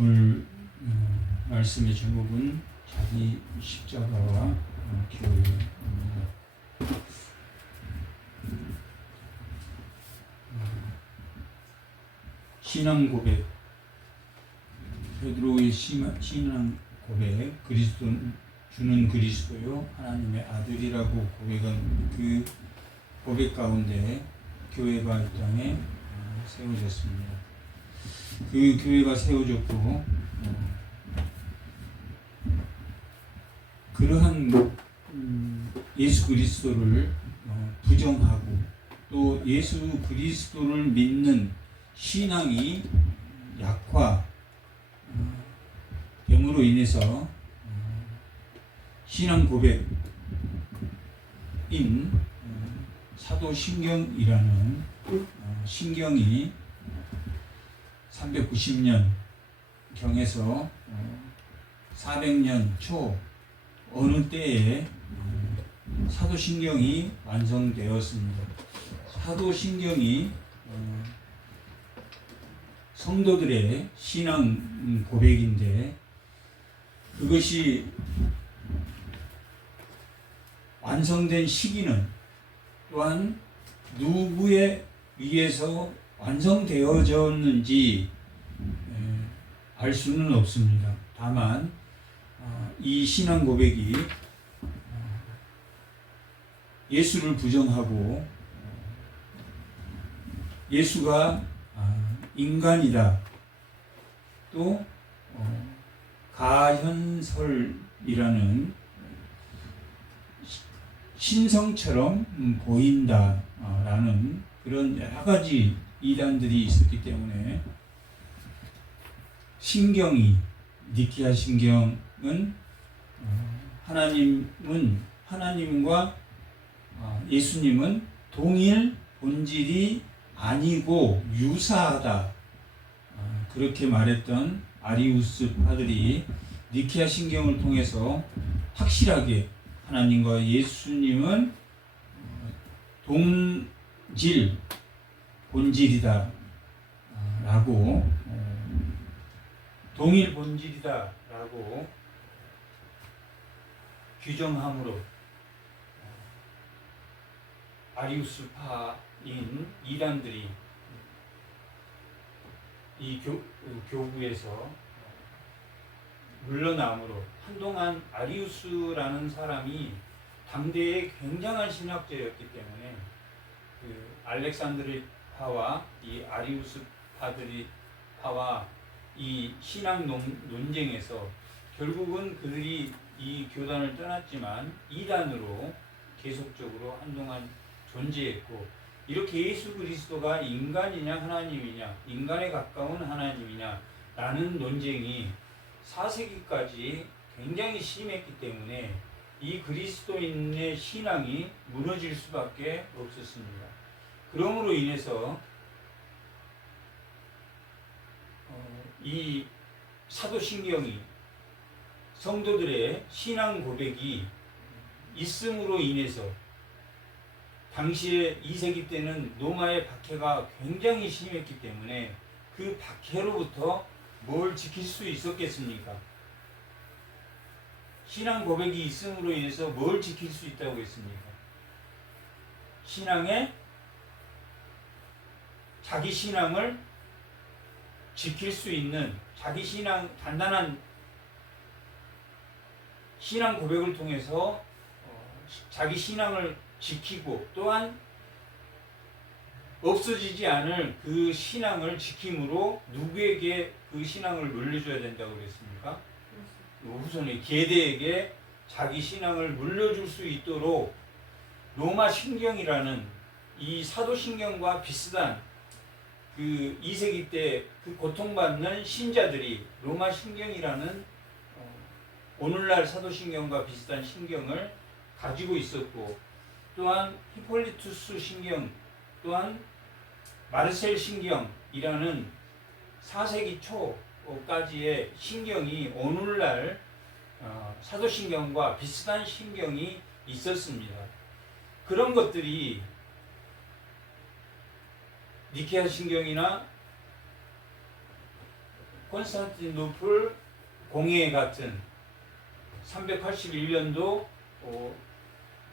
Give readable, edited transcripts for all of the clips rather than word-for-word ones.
오늘 말씀의 제목은 자기 십자가와 교회입니다. 신앙 고백, 베드로의 신앙 고백, 그리스도는 주는 그리스도요 하나님의 아들이라고 고백한 그 고백 가운데 교회가 이 땅에 세워졌습니다. 그 교회가 세워졌고 그러한 예수 그리스도를 부정하고 또 예수 그리스도를 믿는 신앙이 약화됨으로 인해서 신앙 고백인 사도신경이라는 신경이 390년 경에서 400년 초 어느 때에 사도신경이 완성되었습니다. 사도신경이 성도들의 신앙 고백인데 그것이 완성된 시기는 또한 누구에 의해서 완성되어졌는지 알 수는 없습니다. 다만 이 신앙 고백이 예수를 부정하고 예수가 인간이다 또 가현설이라는 신성처럼 보인다라는 그런 여러 가지 이단들이 있었기 때문에 신경이 니케아 신경은 하나님과 예수님은 동일 본질이 아니고 유사하다 그렇게 말했던 아리우스 파들이 니케아 신경을 통해서 확실하게 하나님과 예수님은 본질이다 라고 동일 본질이다 라고 규정함으로 아리우스파인 이단들이 이 교구에서 물러남으로 한동안 아리우스라는 사람이 당대의 굉장한 신학자였기 때문에 그 알렉산드리파와 이 아리우스파와 이 신학 논쟁에서 결국은 그들이 이 교단을 떠났지만 이단으로 계속적으로 한동안 존재했고 이렇게 예수 그리스도가 인간이냐 하나님이냐 인간에 가까운 하나님이냐 라는 논쟁이 4세기까지 굉장히 심했기 때문에 이 그리스도인의 신앙이 무너질 수밖에 없었습니다. 그러므로 인해서 이 사도신경이 성도들의 신앙 고백이 있음으로 인해서 당시에 2세기 때는 로마의 박해가 굉장히 심했기 때문에 그 박해로부터 뭘 지킬 수 있었겠습니까? 신앙 고백이 있음으로 인해서 뭘 지킬 수 있다고 했습니까? 자기 신앙을 지킬 수 있는 단단한 신앙 고백을 통해서 자기 신앙을 지키고 또한 없어지지 않을 그 신앙을 지킴으로 누구에게 그 신앙을 물려줘야 된다고 그랬습니까? 후손의 계대에게 자기 신앙을 물려줄 수 있도록 로마 신경이라는 이 사도 신경과 비슷한 그 2세기 때 그 고통받는 신자들이 로마 신경이라는 오늘날 사도 신경과 비슷한 신경을 가지고 있었고 또한 히폴리투스 신경 또한 마르셀 신경이라는 4세기 초까지의 신경이 오늘날 사도신경과 비슷한 신경이 있었습니다. 그런 것들이 니케아 신경이나 콘스탄티노플 공예 같은 381년도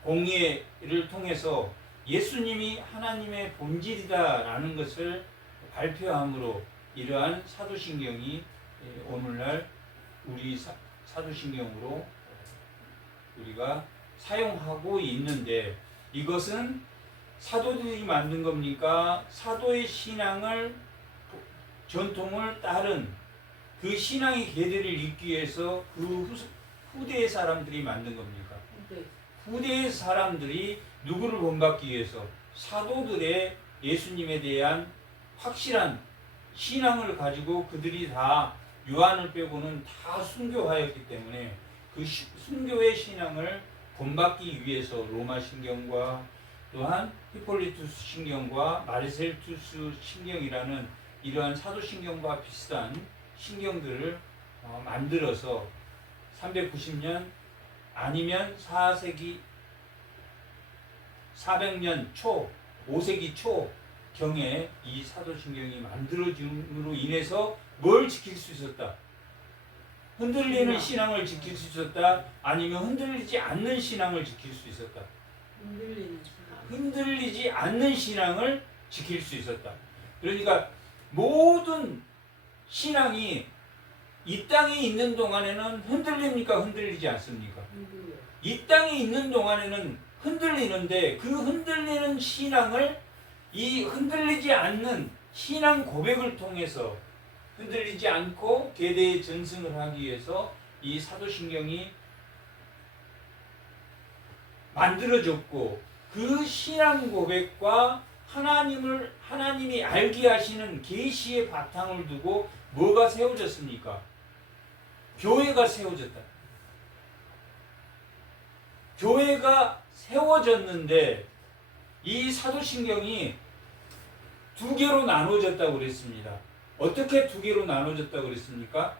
공예를 통해서 예수님이 하나님의 본질이다라는 것을 발표함으로 이러한 사도신경이 오늘날 우리 사도신경으로 우리가 사용하고 있는데, 이것은 사도들이 만든 겁니까? 사도의 신앙을 전통을 따른 그 신앙의 계대를 잇기 위해서 그 후대의 사람들이 만든 겁니까? 후대의 사람들이 누구를 본받기 위해서? 사도들의 예수님에 대한 확실한 신앙을 가지고 그들이 다 요한을 빼고는 다 순교하였기 때문에 그 순교의 신앙을 본받기 위해서 로마 신경과 또한 히폴리투스 신경과 마르셀투스 신경이라는 이러한 사도신경과 비슷한 신경들을 만들어서 390년 아니면 4세기 400년 초 5세기 초 경에 이 사도신경이 만들어짐으로 인해서 뭘 지킬 수 있었다? 흔들리는 신앙을 지킬 수 있었다? 아니면 흔들리지 않는 신앙을 지킬 수 있었다? 흔들리지 않는 신앙을 지킬 수 있었다. 그러니까 모든 신앙이 이 땅에 있는 동안에는 흔들립니까? 흔들리지 않습니까? 이 땅에 있는 동안에는 흔들리는데 그 흔들리는 신앙을 이 흔들리지 않는 신앙 고백을 통해서 흔들리지 않고 계대의 전승을 하기 위해서 이 사도신경이 만들어졌고, 그 신앙 고백과 하나님이 알게 하시는 계시의 바탕을 두고 뭐가 세워졌습니까? 교회가 세워졌다. 교회가 세워졌는데 이 사도신경이 두 개로 나눠졌다고 그랬습니다. 어떻게 두 개로 나눠졌다고 그랬습니까?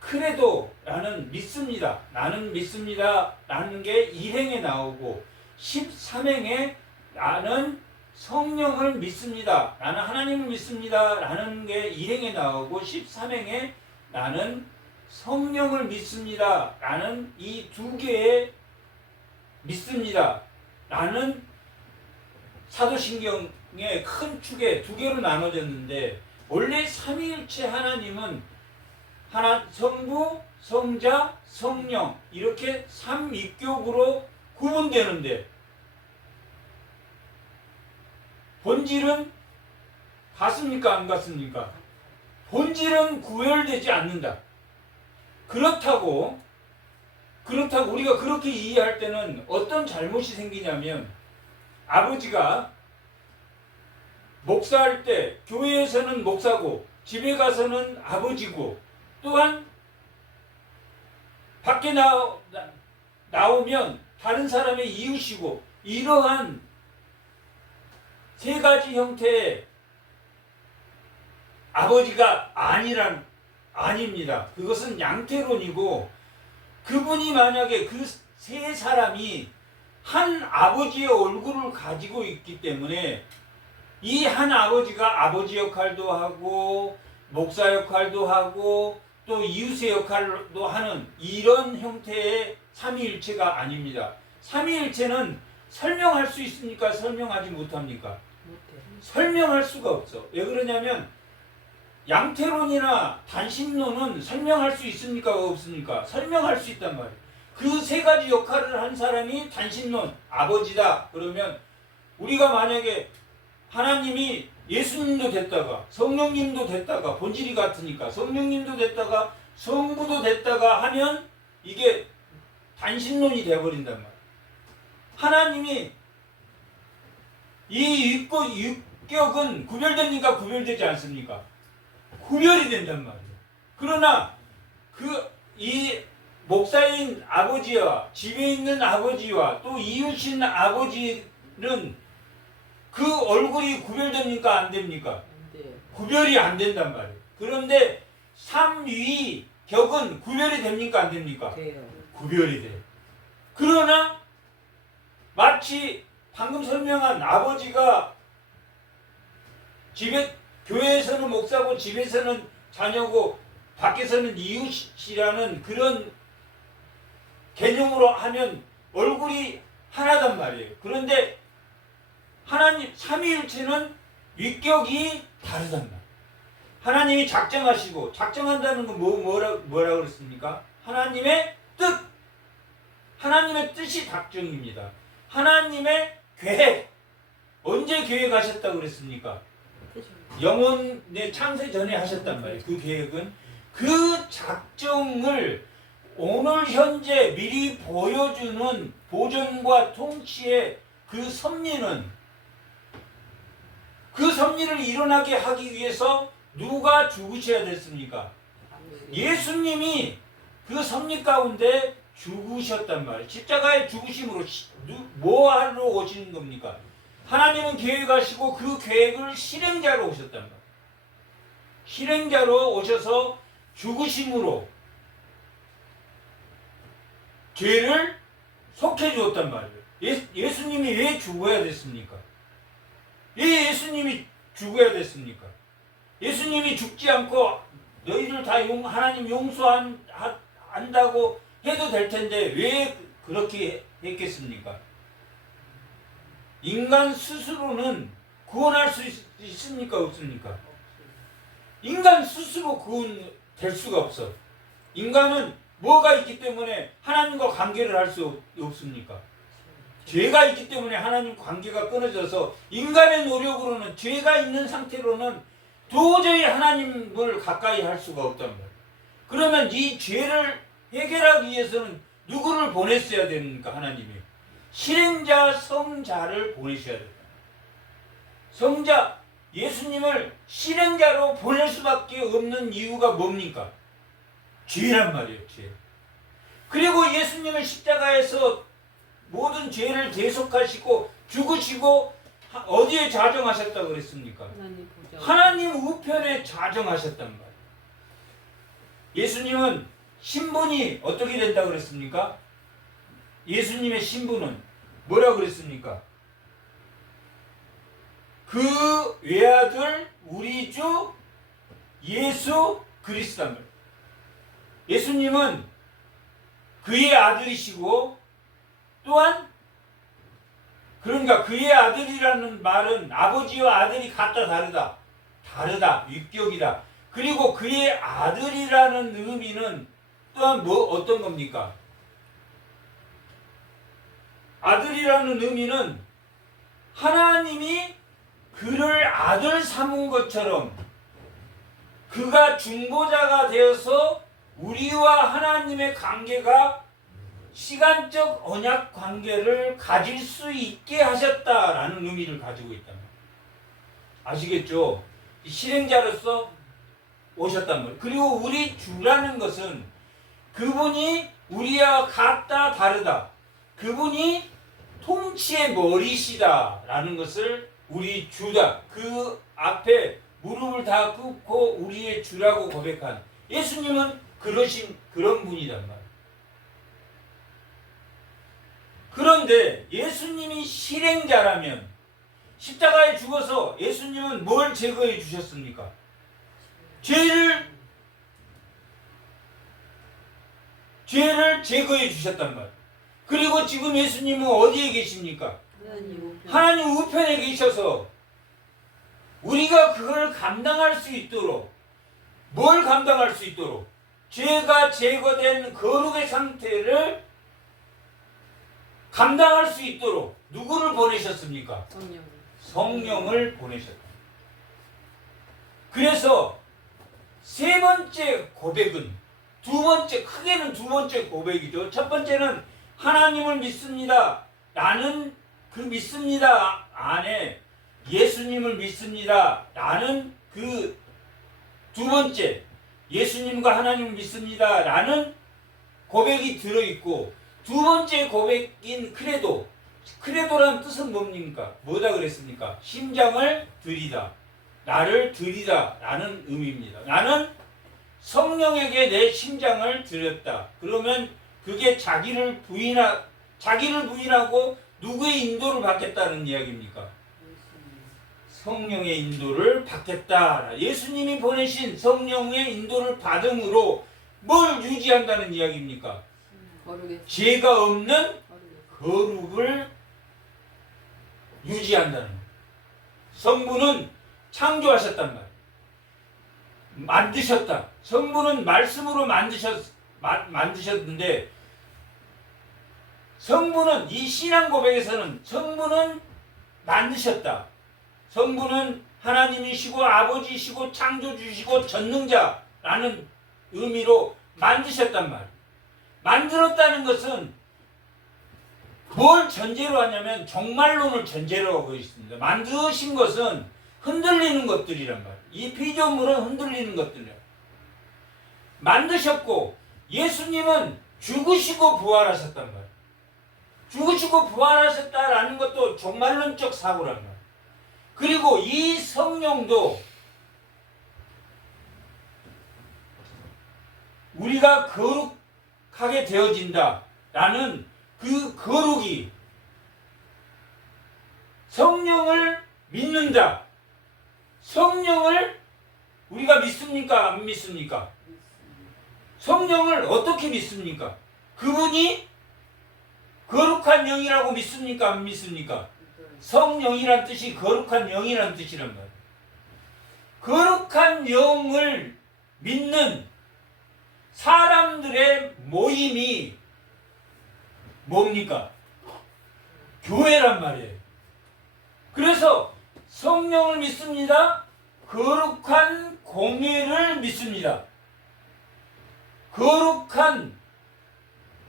크레도라는 믿습니다. 나는 믿습니다. 라는 게 1행에 나오고 13행에 나는 성령을 믿습니다. 나는 하나님을 믿습니다. 라는 게 1행에 나오고 13행에 나는 성령을 믿습니다. 라는 이 두 개의 믿습니다. 라는 사도신경의 큰 축에 두 개로 나눠졌는데, 원래 삼위일체 하나님은 성부, 성자, 성령 이렇게 삼위격으로 구분되는데 본질은 같습니까? 안 같습니까? 본질은 구별되지 않는다. 그렇다고 우리가 그렇게 이해할 때는 어떤 잘못이 생기냐면, 아버지가 목사할 때 교회에서는 목사고 집에 가서는 아버지고, 또한 밖에 나오면 다른 사람의 이웃이고, 이러한 세 가지 형태의 아버지가 아닙니다. 그것은 양태론이고, 그분이 만약에 그 세 사람이 한 아버지의 얼굴을 가지고 있기 때문에 이 한 아버지가 아버지 역할도 하고 목사 역할도 하고 또 이웃의 역할도 하는 이런 형태의 삼위일체가 아닙니다. 삼위일체는 설명할 수 있습니까? 설명하지 못합니까? 설명할 수가 없어. 왜 그러냐면 양태론이나 단신론은 설명할 수 있습니까? 없습니까? 설명할 수 있단 말이에요. 그 세 가지 역할을 한 사람이 단신론, 아버지다. 그러면 우리가 만약에 하나님이 예수님도 됐다가 성령님도 됐다가, 본질이 같으니까 성령님도 됐다가 성부도 됐다가 하면 이게 단신론이 되어버린단 말이에요. 하나님이 이 육격은 구별됩니까? 구별되지 않습니까? 구별이 된단 말이에요. 그러나 이 목사인 아버지와 집에 있는 아버지와 또 이웃인 아버지는 그 얼굴이 구별됩니까? 안 됩니까? 구별이 안 된단 말이에요. 그런데 삼위격은 구별이 됩니까? 안 됩니까? 구별이 돼요. 그러나 마치 방금 설명한 아버지가 교회에서는 목사고 집에서는 자녀고 밖에서는 이웃이라는 그런 개념으로 하면 얼굴이 하나단 말이에요. 그런데 하나님 삼위일체는 위격이 다르단 말이에요. 하나님이 작정하시고, 작정한다는 건 뭐라 그랬습니까? 하나님의 뜻, 하나님의 뜻이 작정입니다. 하나님의 계획, 언제 계획하셨다고 그랬습니까? 영혼의 창세 전에 하셨단 말이에요. 그 계획은 그 작정을 오늘 현재 미리 보여주는 보존과 통치의 그 섭리는, 그 섭리를 일어나게 하기 위해서 누가 죽으셔야 됐습니까? 예수님이 그 섭리 가운데 죽으셨단 말이에요. 십자가의 죽으심으로 뭐 하러 오시는 겁니까? 하나님은 계획하시고 그 계획을 실행자로 오셨단 말이에요. 실행자로 오셔서 죽으심으로 죄를 속해 주었단 말이에요. 예수님이 왜 죽어야 됐습니까? 왜 예수님이 죽어야 됐습니까? 예수님이 죽지 않고 너희들 다 하나님 용서한다고 해도 될 텐데 왜 그렇게 했겠습니까? 인간 스스로는 구원할 수 있습니까? 없습니까? 인간 스스로 구원될 수가 없어. 인간은 뭐가 있기 때문에 하나님과 관계를 할 수 없습니까? 죄가 있기 때문에 하나님 관계가 끊어져서 인간의 노력으로는, 죄가 있는 상태로는 도저히 하나님을 가까이 할 수가 없단 말이에요. 그러면 이 죄를 해결하기 위해서는 누구를 보냈어야 됩니까? 하나님이 실행자 성자를 보내셔야 된다. 성자 예수님을 실행자로 보낼 수밖에 없는 이유가 뭡니까? 죄란 말이에요. 죄. 그리고 예수님을 십자가에서 모든 죄를 대속하시고 죽으시고 어디에 자정하셨다고 그랬습니까? 하나님 우편에 자정하셨단 말이에요. 예수님은 신분이 어떻게 된다고 그랬습니까? 예수님의 신분은 뭐라고 그랬습니까? 그 외아들 우리 주 예수 그리스도란 말이에요. 예수님은 그의 아들이시고 또한 그러니까 그의 아들이라는 말은 아버지와 아들이 같다 다르다 위격이다. 그리고 그의 아들이라는 의미는 또한 어떤 겁니까? 아들이라는 의미는 하나님이 그를 아들 삼은 것처럼 그가 중보자가 되어서 우리와 하나님의 관계가 시간적 언약 관계를 가질 수 있게 하셨다라는 의미를 가지고 있단 말이에요. 아시겠죠? 실행자로서 오셨단 말이에요. 그리고 우리 주라는 것은 그분이 우리와 같다 다르다. 그분이 통치의 머리시다라는 것을 우리 주다. 그 앞에 무릎을 다 꿇고 우리의 주라고 고백한 예수님은 그런 분이단 말이에요. 그런데 예수님이 실행자라면 십자가에 죽어서 예수님은 뭘 제거해 주셨습니까? 죄를 제거해 주셨단 말이에요. 그리고 지금 예수님은 어디에 계십니까? 하나님 우편에 계셔서 우리가 그걸 감당할 수 있도록, 뭘 감당할 수 있도록? 죄가 제거된 거룩의 상태를 감당할 수 있도록 누구를 보내셨습니까? 성령을 보내셨다. 그래서 세 번째 고백은 크게는 두 번째 고백이죠. 첫 번째는 하나님을 믿습니다. 나는 그 믿습니다 안에 예수님을 믿습니다. 나는 그 두 번째 예수님과 하나님을 믿습니다. 라는 고백이 들어있고 두 번째 고백인 크레도. 크레도라는 뜻은 뭡니까? 뭐다 그랬습니까? 심장을 드리다. 나를 드리다. 라는 의미입니다. 나는 성령에게 내 심장을 드렸다. 그러면 그게 자기를 부인하고 누구의 인도를 받겠다는 이야기입니까? 성령의 인도를 받겠다. 예수님이 보내신 성령의 인도를 받음으로 뭘 유지한다는 이야기입니까? 죄가 없는 거룩을 유지한다는 거예요. 성부는 창조하셨단 말이에요. 만드셨다. 성부는 말씀으로 만드셨는데 성부는 이 신앙 고백에서는 성부는 만드셨다. 성부는 하나님이시고 아버지이시고 창조주시고 전능자라는 의미로 만드셨단 말이에요. 만들었다는 것은 뭘 전제로 하냐면 종말론을 전제로 하고 있습니다. 만드신 것은 흔들리는 것들이란 말이에요. 이 피조물은 흔들리는 것들이에요. 만드셨고 예수님은 죽으시고 부활하셨단 말이에요. 죽으시고 부활하셨다라는 것도 종말론적 사고란 말이에요. 그리고 이 성령도 우리가 거룩하게 되어진다라는 그 거룩이 성령을 믿는다. 성령을 우리가 믿습니까? 안 믿습니까? 성령을 어떻게 믿습니까? 그분이 거룩한 영이라고 믿습니까? 안 믿습니까? 성령이란 뜻이 거룩한 영이란 뜻이란 말이에요. 거룩한 영을 믿는 사람들의 모임이 뭡니까? 교회란 말이에요. 그래서 성령을 믿습니다. 거룩한 공예를 믿습니다. 거룩한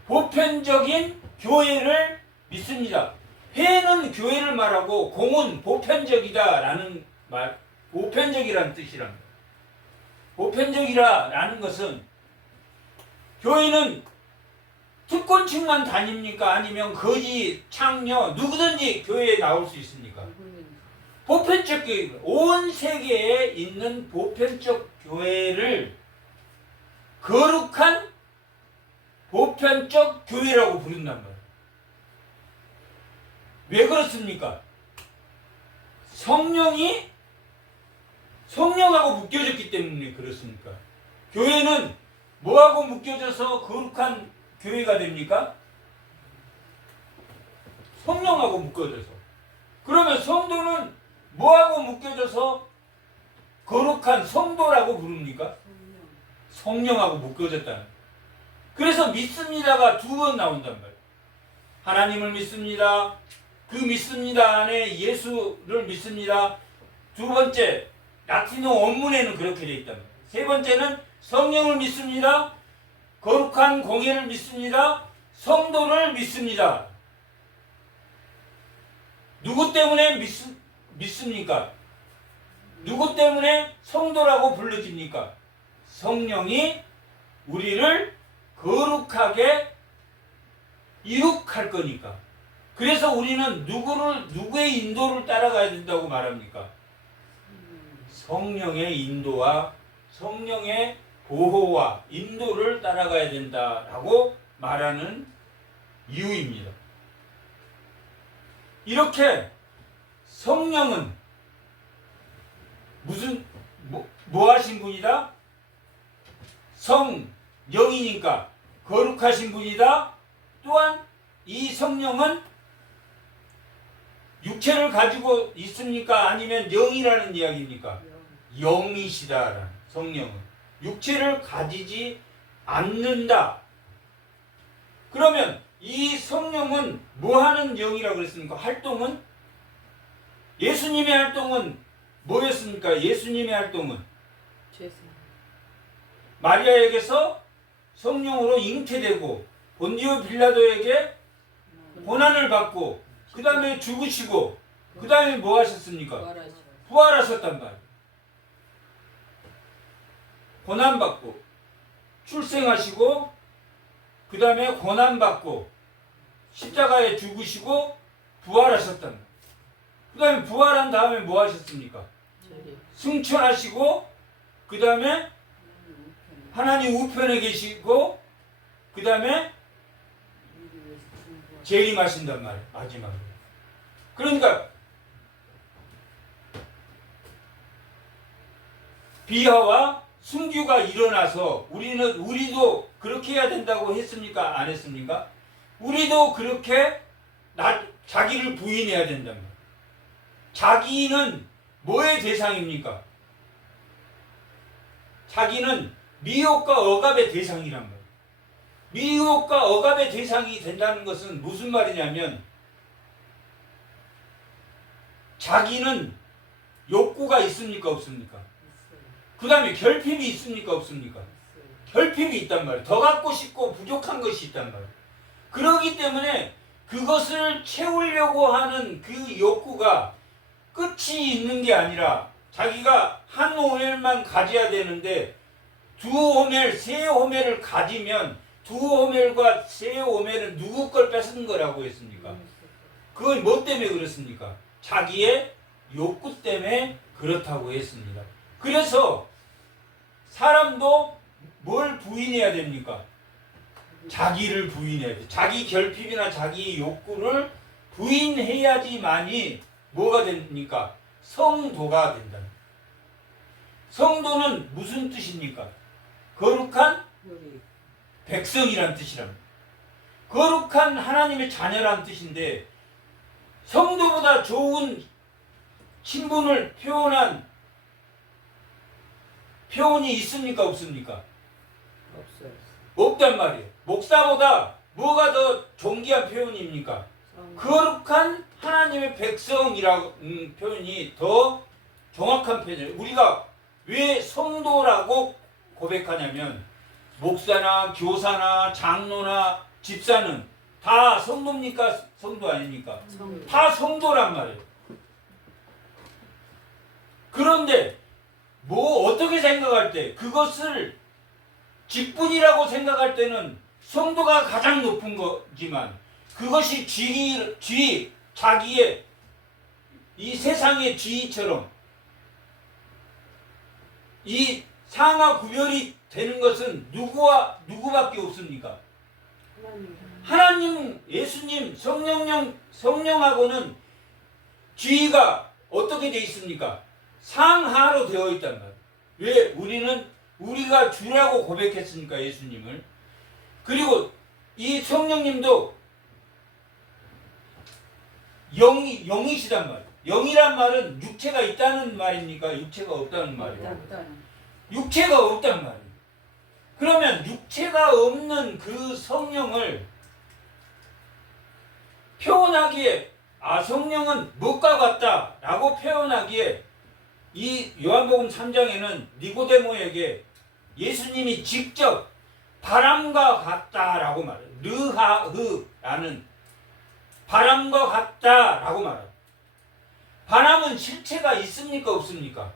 보편적인 교회를 믿습니다. 회는 교회를 말하고 공은 보편적이다라는 말, 보편적이라는 뜻이랍니다. 보편적이라는 것은 교회는 특권층만 다닙니까? 아니면 거지, 창녀, 누구든지 교회에 나올 수 있습니까? 보편적 교회, 온 세계에 있는 보편적 교회를 거룩한 보편적 교회라고 부른단 말이에요. 왜 그렇습니까? 성령하고 묶여졌기 때문에 그렇습니까? 교회는 뭐하고 묶여져서 거룩한 교회가 됩니까? 성령하고 묶여져서. 그러면 성도는 뭐하고 묶여져서 거룩한 성도라고 부릅니까? 성령하고 묶여졌다는. 그래서 믿습니다가 두 번 나온단 말이에요. 하나님을 믿습니다. 그 믿습니다 안에 예수를 믿습니다. 두 번째, 라틴어 원문에는 그렇게 되어 있단 말이에요. 세 번째는 성령을 믿습니다. 거룩한 공예를 믿습니다. 성도를 믿습니다. 누구 때문에 믿습니까? 누구 때문에 성도라고 불러집니까? 성령이 우리를 거룩하게 이룩할 거니까. 그래서 우리는 누구의 인도를 따라가야 된다고 말합니까? 성령의 인도와 성령의 보호와 인도를 따라가야 된다라고 말하는 이유입니다. 이렇게 성령은 뭐 하신 분이다? 성령이니까 거룩하신 분이다. 또한 이 성령은 육체를 가지고 있습니까? 아니면 영이라는 이야기입니까? 영이시다라는 성령은 육체를 가지지 않는다. 그러면 이 성령은 뭐 하는 영이라고 그랬습니까? 활동은? 예수님의 활동은 뭐였습니까? 예수님의 활동은 마리아에게서 성령으로 잉태되고 본디오 빌라도에게 고난을 받고 그 다음에 죽으시고 그 다음에 뭐 하셨습니까? 부활하셨단 말이에요. 고난받고 출생하시고 그 다음에 고난받고 십자가에 죽으시고 부활하셨단 말이에요. 그 다음에 부활한 다음에 뭐 하셨습니까? 승천하시고 그 다음에 하나님 우편에 계시고 그 다음에 재림하신단 말이에요. 마지막으로. 그러니까 비하와 순교가 일어나서 우리도 그렇게 해야 된다고 했습니까? 안 했습니까? 우리도 그렇게 자기를 부인해야 된단 말이에요. 자기는 뭐의 대상입니까? 자기는 미혹과 억압의 대상이란 말이에요. 미혹과 억압의 대상이 된다는 것은 무슨 말이냐면 자기는 욕구가 있습니까? 없습니까? 그 다음에 결핍이 있습니까? 없습니까? 결핍이 있단 말이에요. 더 갖고 싶고 부족한 것이 있단 말이에요. 그렇기 때문에 그것을 채우려고 하는 그 욕구가 끝이 있는 게 아니라 자기가 한 호멜만 가져야 되는데 두 호멜, 세 호멜을 가지면 두 호멜과 세 호멜은 누구 걸 뺏은 거라고 했습니까? 그건 뭐 때문에 그렇습니까? 자기의 욕구 때문에 그렇다고 했습니다. 그래서 사람도 뭘 부인해야 됩니까? 자기를 부인해야 돼. 자기 결핍이나 자기 욕구를 부인해야지만이 뭐가 됩니까? 성도가 된다. 성도는 무슨 뜻입니까? 거룩한 백성이란 뜻이랍니다. 거룩한 하나님의 자녀란 뜻인데 성도보다 좋은 신분을 표현한 표현이 있습니까? 없습니까? 없어요. 없단 말이에요. 목사보다 뭐가 더 존귀한 표현입니까? 거룩한 하나님의 백성이라는 표현이 더 정확한 표현이에요. 우리가 왜 성도라고 고백하냐면 목사나 교사나 장로나 집사는 다 성도입니까? 성도 아닙니까? 다 성도란 말이에요. 그런데 뭐 어떻게 생각할 때 그것을 직분이라고 생각할 때는 성도가 가장 높은 거지만 그것이 자기의 이 세상의 지위처럼 이 상하 구별이 되는 것은 누구밖에 없습니까? 하나님, 예수님, 성령하고는 지위가 어떻게 되어 있습니까? 상하로 되어 있단 말이에요. 왜? 우리가 주라고 고백했으니까 예수님을. 그리고 이 성령님도 영이시단 말이에요. 영이란 말은 육체가 있다는 말입니까? 육체가 없다는 말이에요. 육체가 없단 말이에요. 그러면 육체가 없는 그 성령을 표현하기에 성령은 무엇과 같다라고 표현하기에 이 요한복음 3장에는 니고데모에게 예수님이 직접 바람과 같다라고 말해요. 르하흐라는 바람과 같다라고 말해요. 바람은 실체가 있습니까? 없습니까?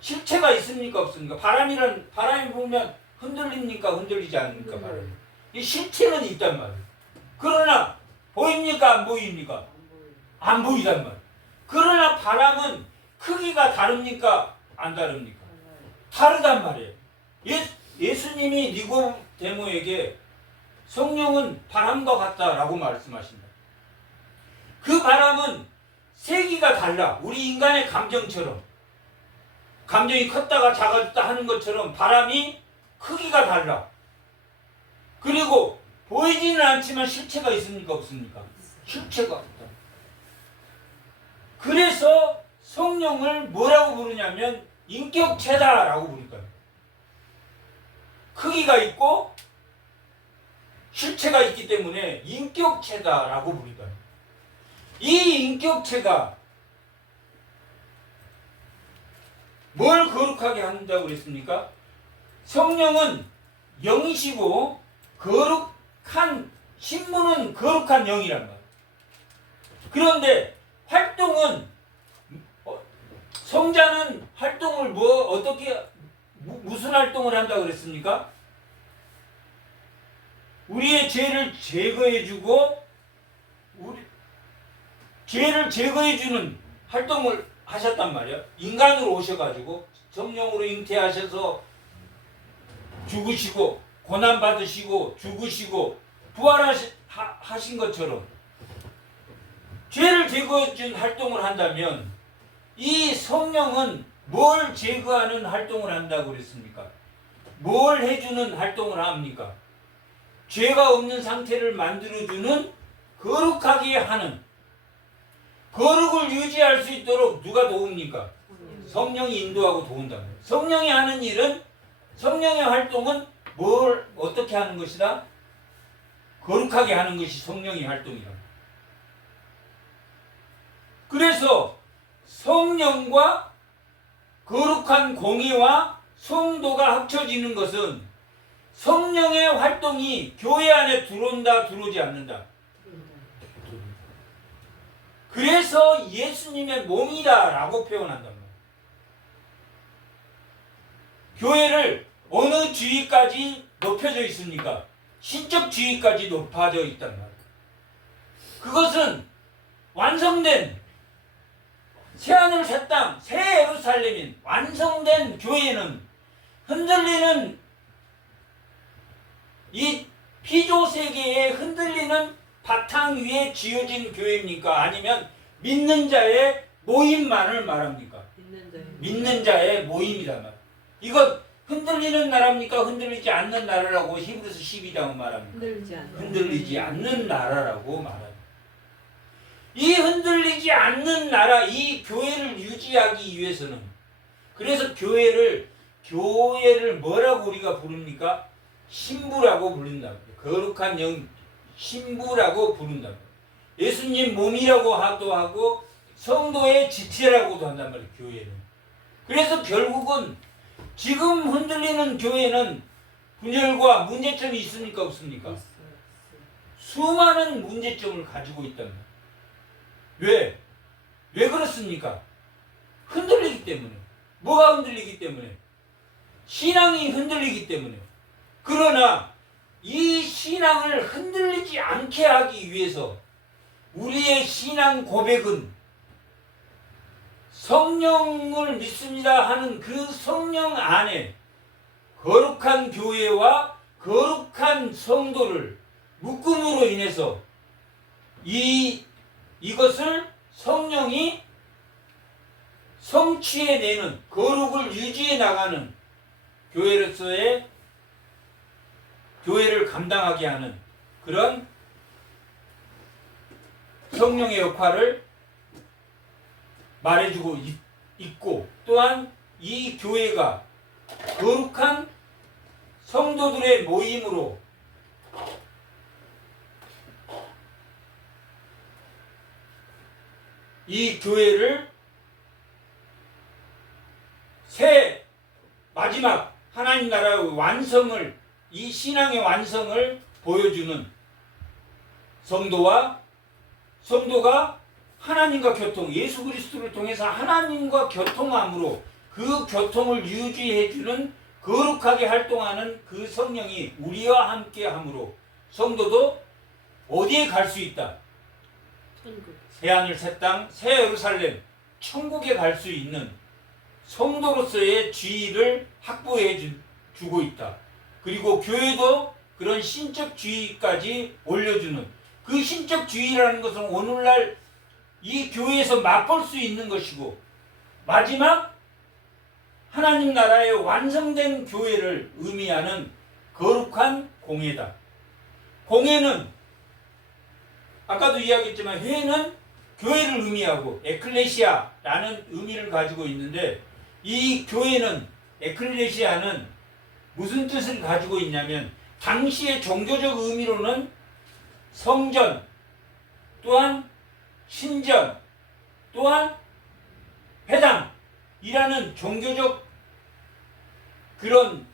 실체가 있습니까? 없습니까? 바람이 불면 흔들립니까? 흔들리지 않습니까? 바람이. 이 실체는 있단 말이에요. 그러나 보입니까? 안 보입니까? 안 보이단 말이에요. 그러나 바람은 크기가 다릅니까? 안 다릅니까? 다르단 말이에요. 예수님이 니고데모에게 성령은 바람과 같다라고 말씀하신다. 그 바람은 세기가 달라. 우리 인간의 감정처럼. 감정이 컸다가 작아졌다 하는 것처럼 바람이 크기가 달라. 그리고 보이지는 않지만 실체가 있습니까? 없습니까? 실체가 없다. 그래서 성령을 뭐라고 부르냐면 인격체다라고 부를까요? 크기가 있고 실체가 있기 때문에 인격체다라고 부를까요? 이 인격체가 뭘 거룩하게 한다고 그랬습니까? 성령은 영이시고 거룩한 신분은 거룩한 영이란 말이에요. 그런데 활동은 성자는 활동을 무슨 활동을 한다고 그랬습니까? 우리의 죄를 제거해주고 죄를 제거해주는 활동을 하셨단 말이에요. 인간으로 오셔가지고 성령으로 잉태하셔서 죽으시고 고난받으시고 죽으시고 부활하신 것처럼 죄를 제거해준 활동을 한다면 이 성령은 뭘 제거하는 활동을 한다고 그랬습니까? 뭘 해주는 활동을 합니까? 죄가 없는 상태를 만들어주는 거룩하게 하는, 거룩을 유지할 수 있도록 누가 도웁니까? 성령이 인도하고 도운다. 성령이 하는 일은, 성령의 활동은 뭘 어떻게 하는 것이다? 거룩하게 하는 것이 성령의 활동이다. 그래서 성령과 거룩한 공의와 성도가 합쳐지는 것은 성령의 활동이 교회 안에 들어온다, 들어오지 않는다. 그래서 예수님의 몸이다라고 표현한단 말이에요. 교회를 어느 주위까지 높여져 있습니까? 신적 주위까지 높아져 있단 말이에요. 그것은 완성된 새하늘 새 땅, 새 예루살렘인 완성된 교회는 흔들리는 이 피조 세계에 흔들리는 바탕 위에 지어진 교회입니까? 아니면 믿는 자의 모임만을 말합니까? 믿는 자의 모임이다 말이에요. 이건 흔들리는 나라입니까? 흔들리지 않는 나라라고 히브리서 12장은 말합니까? 흔들리지 않는 나라라고 말합니다. 이 흔들리지 않는 나라, 이 교회를 유지하기 위해서는, 그래서 교회를 뭐라고 우리가 부릅니까? 신부라고 부른다. 거룩한 영, 신부라고 부른다. 예수님 몸이라고 하고 성도의 지체라고도 한단 말이에요. 교회는. 그래서 결국은 지금 흔들리는 교회는 분열과 문제점이 있습니까? 없습니까? 수많은 문제점을 가지고 있단 말이에요. 왜? 왜 그렇습니까? 흔들리기 때문에. 뭐가 흔들리기 때문에? 신앙이 흔들리기 때문에. 그러나 이 신앙을 흔들리지 않게 하기 위해서 우리의 신앙 고백은 성령을 믿습니다 하는 그 성령 안에 거룩한 교회와 거룩한 성도를 묶음으로 인해서 이것을 성령이 성취해내는, 거룩을 유지해 나가는 교회로서의 교회를 감당하게 하는 그런 성령의 역할을 말해주고 있고, 또한 이 교회가 거룩한 성도들의 모임으로 이 교회를 새 마지막 하나님 나라의 완성을, 이 신앙의 완성을 보여주는 성도가 하나님과 교통, 예수 그리스도를 통해서 하나님과 교통함으로 그 교통을 유지해주는 거룩하게 활동하는 그 성령이 우리와 함께함으로 성도도 어디에 갈 수 있다? 새하늘 새 땅, 새 예루살렘, 천국에 갈 수 있는 성도로서의 지위를 확보해 주고 있다. 그리고 교회도 그런 신적 지위까지 올려주는, 그 신적 지위라는 것은 오늘날 이 교회에서 맛볼 수 있는 것이고, 마지막 하나님 나라의 완성된 교회를 의미하는 거룩한 공회다. 공회는 아까도 이야기했지만 회는 교회를 의미하고 에클레시아라는 의미를 가지고 있는데, 이 교회는, 에클레시아는 무슨 뜻을 가지고 있냐면 당시의 종교적 의미로는 성전, 또한 신전, 또한 회당이라는 종교적 그런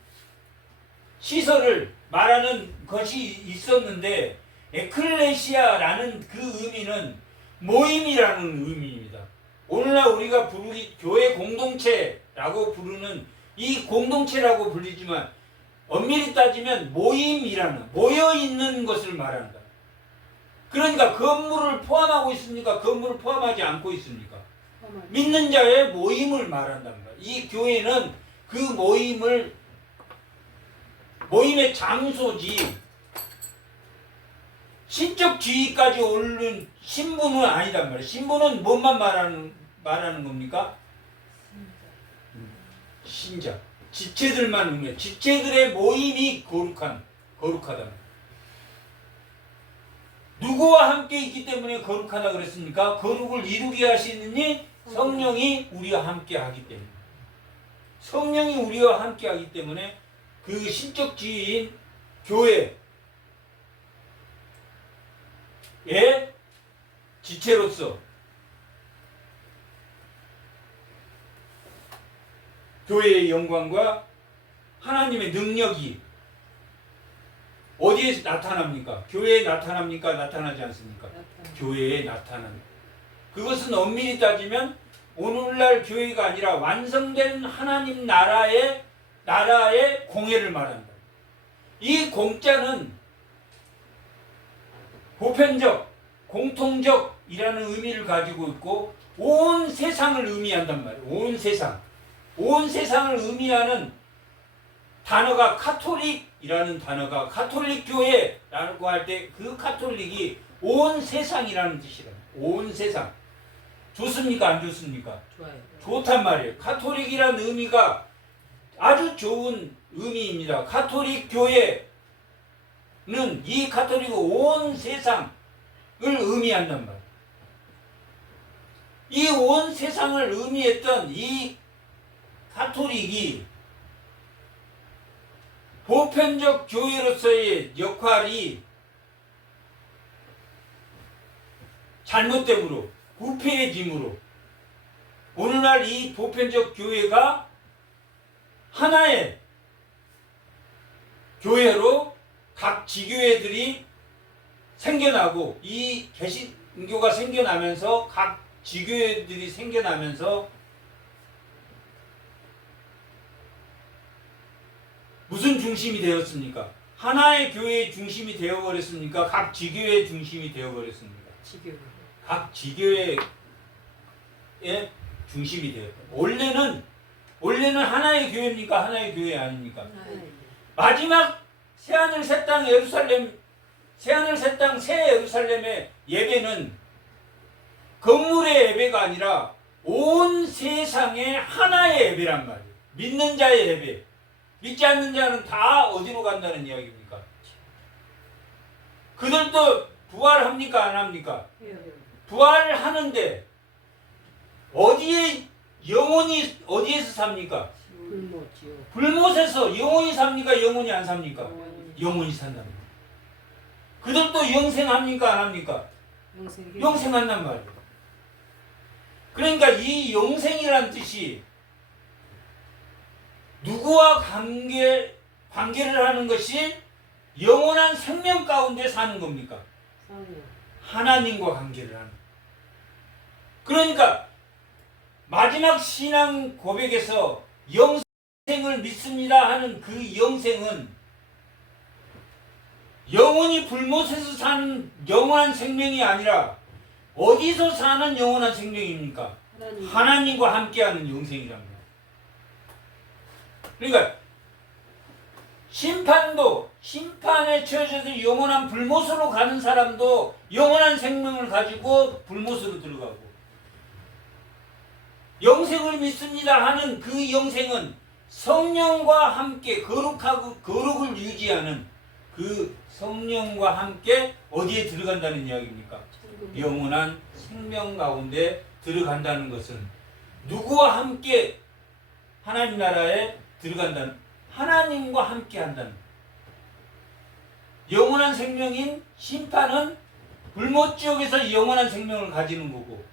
시설을 말하는 것이 있었는데, 에클레시아라는 그 의미는 모임이라는 의미입니다. 오늘날 우리가 교회 공동체라고 부르는 이 공동체라고 불리지만 엄밀히 따지면 모임이라는, 모여있는 것을 말한다. 그러니까 건물을 포함하고 있습니까? 건물을 포함하지 않고 있습니까? 믿는 자의 모임을 말한답니다. 이 교회는 그 모임의 장소지, 신적 지위까지 오른 신부는 아니단 말이에요. 신부는 뭔만 말하는 겁니까? 신자. 지체들만 의미해. 지체들의 모임이 거룩하다. 누구와 함께 있기 때문에 거룩하다 그랬습니까? 거룩을 이루게 하시느니 성령이 우리와 함께 하기 때문에. 성령이 우리와 함께 하기 때문에 그 신적 지위인 교회의 지체로서 교회의 영광과 하나님의 능력이 어디에서 나타납니까? 교회에 나타납니까? 나타나지 않습니까? 교회에 나타납니다. 그것은 엄밀히 따지면 오늘날 교회가 아니라 완성된 하나님 나라의 공예를 말한다. 이 공자는 보편적, 공통적이라는 의미를 가지고 있고 온 세상을 의미한단 말이에요. 온 세상. 온 세상을 의미하는 단어가 카톨릭이라는 단어가 카톨릭 교회라고 할 때 그 카톨릭이 온 세상이라는 뜻이랍니다. 온 세상. 좋습니까? 안 좋습니까? 좋아요. 좋단 말이에요. 카톨릭이라는 의미가 아주 좋은 의미입니다. 카톨릭 교회는 이 카톨릭은 온 세상을 의미한단 말이에요. 이 온 세상을 의미했던 이 카톨릭이 보편적 교회로서의 역할이 잘못됨으로 부패해짐으로 오늘날 이 보편적 교회가 하나의 교회로 각 지교회들이 생겨나고 이 개신교가 생겨나면서 각 지교회들이 생겨나면서 무슨 중심이 되었습니까? 하나의 교회의 중심이 되어버렸습니까? 각 지교회의 중심이 되어버렸습니까? 지교회. 각 지교회의 중심이 되었다. 원래는 하나의 교회입니까? 하나의 교회 아닙니까? 마지막 새하늘 새 땅 예루살렘 새하늘 새 땅 새 예루살렘의 예배는 건물의 예배가 아니라 온 세상의 하나의 예배란 말이에요. 믿는 자의 예배. 믿지 않는 자는 다 어디로 간다는 이야기입니까? 그들도 부활합니까? 안 합니까? 부활하는데 어디에 영혼이 어디에서 삽니까? 불못에서 영혼이 삽니까? 영혼이 안 삽니까? 영혼이 산답니다. 그들도 영생합니까? 안 합니까? 영생한단 말이에요. 그러니까 이 영생이란 뜻이 누구와 관계를 하는 것이 영원한 생명 가운데 사는 겁니까? 하나님과 관계를 하는. 그러니까 마지막 신앙 고백에서 영생을 믿습니다 하는 그 영생은 영원히 불못에서 사는 영원한 생명이 아니라 어디서 사는 영원한 생명입니까? 하나님과 함께하는 영생이랍니다. 그러니까 심판에 처해져서 영원한 불못으로 가는 사람도 영원한 생명을 가지고 불못으로 들어가고 영생을 믿습니다 하는 그 영생은 성령과 함께 거룩을 유지하는 그 성령과 함께 어디에 들어간다는 이야기입니까? 영원한 생명 가운데 들어간다는 것은 누구와 함께 하나님 나라에 들어간다는 하나님과 함께 한다는 영원한 생명인 심판은 불못 지옥에서 영원한 생명을 가지는 거고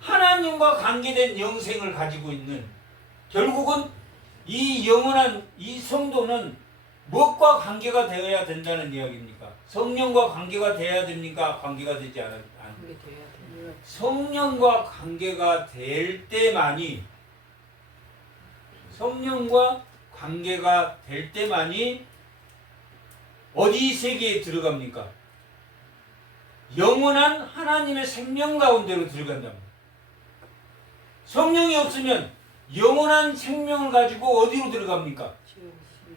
하나님과 관계된 영생을 가지고 있는 결국은 이 영원한 이 성도는 무엇과 관계가 되어야 된다는 이야기입니까? 성령과 관계가 돼야 됩니까? 관계가 되지 않아요. 성령과 관계가 될 때만이 어디 세계에 들어갑니까? 영원한 하나님의 생명 가운데로 들어간답니다. 성령이 없으면 영원한 생명을 가지고 어디로 들어갑니까?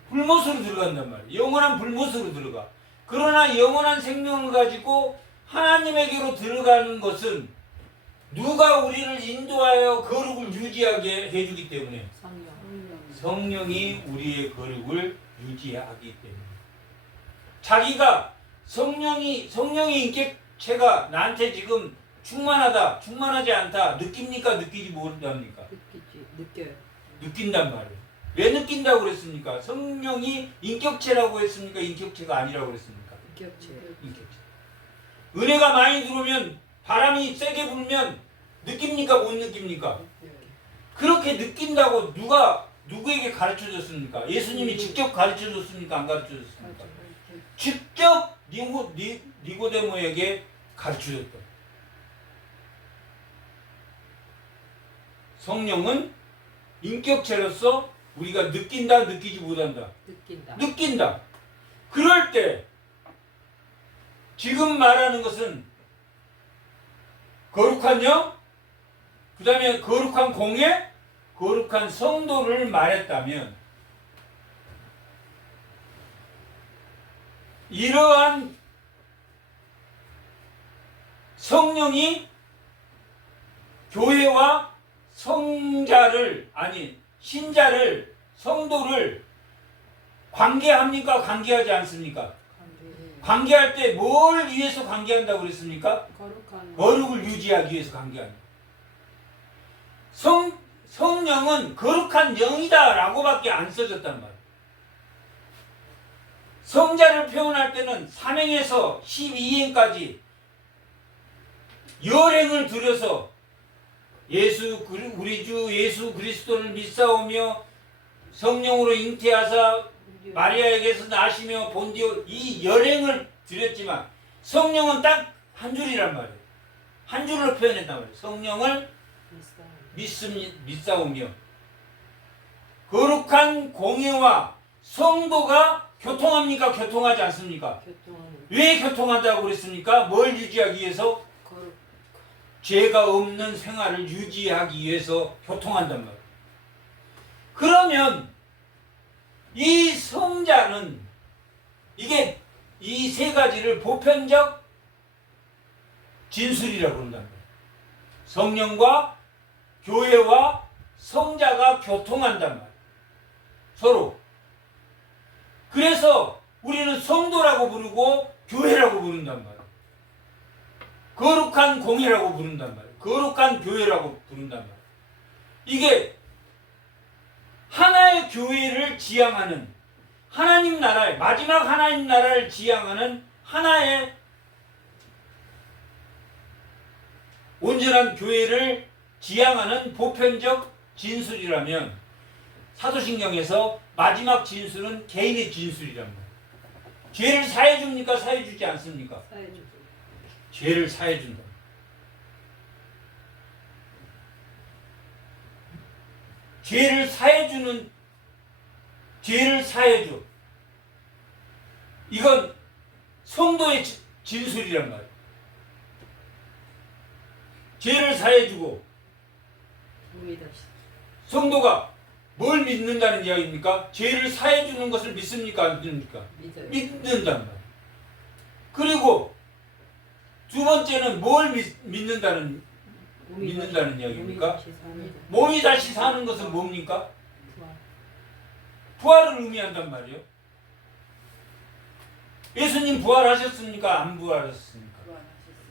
불못으로 들어간단 말이에요. 영원한 불못으로 들어가. 그러나 영원한 생명을 가지고 하나님에게로 들어가는 것은 누가 우리를 인도하여 거룩을 유지하게 해주기 때문에 성령이 우리의 거룩을 유지하기 때문에. 자기가 성령의 인격체가 나한테 지금 충만하다, 충만하지 않다 느낍니까? 느끼지 못합니까? 느껴요. 느낀단 말이에요. 왜 느낀다고 그랬습니까? 성령이 인격체라고 했습니까? 인격체가 아니라고 그랬습니까? 인격체. 은혜가 많이 들어오면 바람이 세게 불면 느낍니까? 못 느낍니까? 그렇게 느낀다고 누구에게 가르쳐 줬습니까? 예수님이 직접 가르쳐 줬습니까? 안 가르쳐 줬습니까? 직접 니고데모에게 가르쳐 줬다. 성령은 인격체로서 우리가 느낀다, 느끼지 못한다. 느낀다. 그럴 때 지금 말하는 것은 거룩한 영, 그 다음에 거룩한 공예, 거룩한 성도를 말했다면 이러한 성령이 교회와 신자를, 성도를 관계합니까? 관계하지 않습니까? 관계할 때 뭘 위해서 관계한다고 그랬습니까? 거룩을 유지하기 위해서 관계합니다. 성령은 거룩한 영이다 라고밖에 안 써졌단 말이에요. 성자를 표현할 때는 3행에서 12행까지 열행을 들여서 우리 주 예수 그리스도를 믿사오며 성령으로 잉태하사 마리아에게서 나시며 본디오 이 열행을 드렸지만 성령은 딱 한 줄이란 말이에요. 한 줄로 표현했단 말이에요. 성령을 믿사오며 거룩한 공예와 성도가 교통합니까? 교통하지 않습니까? 왜 교통한다고 그랬습니까? 뭘 유지하기 위해서? 죄가 없는 생활을 유지하기 위해서 교통한단 말이에요. 그러면 이 성자는 이게 이 세 가지를 보편적 진술이라고 그런단 말이에요. 성령과 교회와 성자가 교통한단 말이에요. 서로. 그래서 우리는 성도라고 부르고 교회라고 부른단 말이에요. 거룩한 공예라고 부른단 말이에요. 거룩한 교회라고 부른단 말이에요. 이게 하나의 교회를 지향하는 하나님 나라의 마지막 하나님 나라를 지향하는 하나의 온전한 교회를 지향하는 보편적 진술이라면 사도신경에서 마지막 진술은 개인의 진술이란 말이에요. 죄를 사해 줍니까? 사해 주지 않습니까? 죄를 사해 준다. 죄를 사해줘. 이건 성도의 진술이란 말이에요. 죄를 사해주고 성도가 뭘 믿는다는 이야기입니까? 죄를 사해주는 것을 믿습니까? 안 믿습니까? 믿는단 말이에요. 그리고 두 번째는 뭘 믿는다는 이야기입니까? 몸이 다시 사는 것은 뭡니까? 부활을 의미한단 말이에요. 예수님 부활하셨습니까? 안 부활하셨습니까?